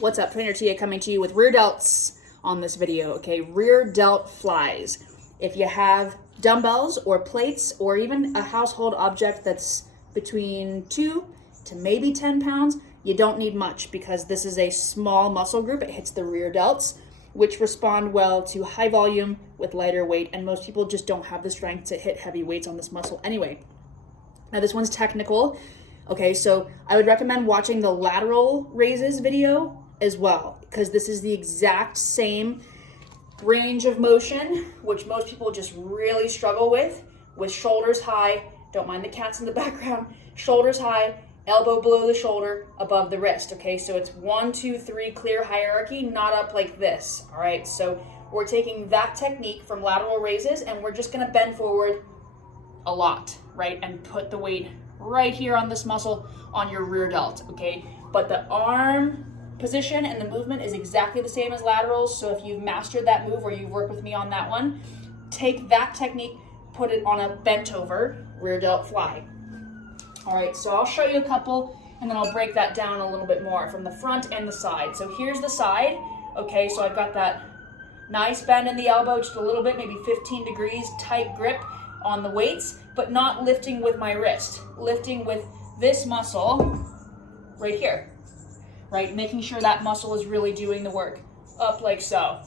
What's up, Trainer Tia coming to you with rear delts on this video, okay? Rear delt flies. If you have dumbbells or plates or even a household object that's between 2 to maybe 10 pounds, you don't need much because this is a small muscle group. It hits the rear delts, which respond well to high volume with lighter weight, and most people just don't have the strength to hit heavy weights on this muscle anyway. Now this one's technical. Okay, so I would recommend watching the lateral raises video as well, because this is the exact same range of motion, which most people just really struggle with shoulders high. Don't mind the cats in the background. Shoulders high, elbow below the shoulder, above the wrist. Okay, so it's 1, 2, 3 clear hierarchy, not up like this. All right, so we're taking that technique from lateral raises and we're just gonna bend forward a lot, right? And put the weight right here on this muscle on your rear delt, okay? But the arm position and the movement is exactly the same as laterals. So if you've mastered that move or you've worked with me on that one, take that technique, put it on a bent over rear delt fly. All right, so I'll show you a couple and then I'll break that down a little bit more from the front and the side. So here's the side, okay? So I've got that nice bend in the elbow, just a little bit, maybe 15 degrees, tight grip on the weights, but not lifting with my wrist, lifting with this muscle right here, right? Making sure that muscle is really doing the work, up like so.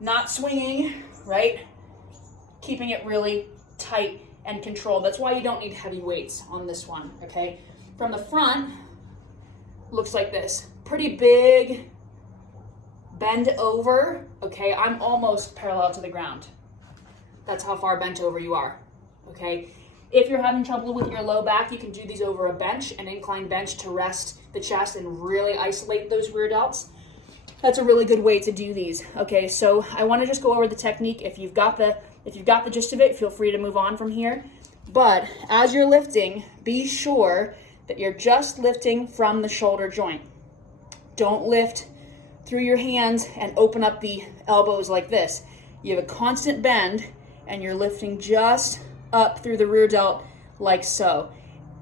Not swinging, right? Keeping it really tight and controlled. That's why you don't need heavy weights on this one, okay? From the front, looks like this. Pretty big bend over, okay? I'm almost parallel to the ground. That's how far bent over you are, okay? If you're having trouble with your low back, you can do these over a bench, an incline bench to rest the chest and really isolate those rear delts. That's a really good way to do these. Okay, so I want to just go over the technique. If you've got the gist of it, feel free to move on from here. But as you're lifting, be sure that you're just lifting from the shoulder joint. Don't lift through your hands and open up the elbows like this. You have a constant bend and you're lifting just up through the rear delt like so.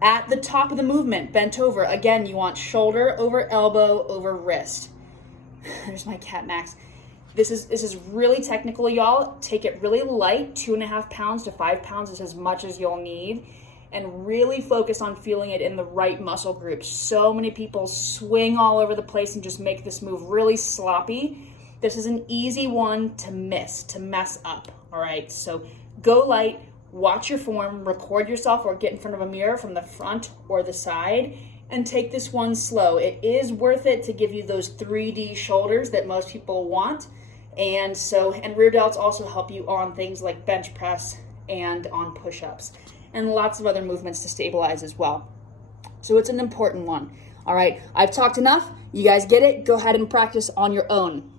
At the top of the movement, bent over, again, you want shoulder over elbow over wrist. There's my cat Max. This is really technical, y'all. Take it really light. 2.5 pounds to 5 pounds is as much as you'll need, and really focus on feeling it in the right muscle groups. So many people swing all over the place and just make this move really sloppy. This is an easy one to miss, to mess up, all right? So go light, watch your form, record yourself or get in front of a mirror from the front or the side, and take this one slow. It is worth it to give you those 3D shoulders that most people want. And rear delts also help you on things like bench press and on push-ups and lots of other movements to stabilize as well. So it's an important one. All right, I've talked enough. You guys get it? Go ahead and practice on your own.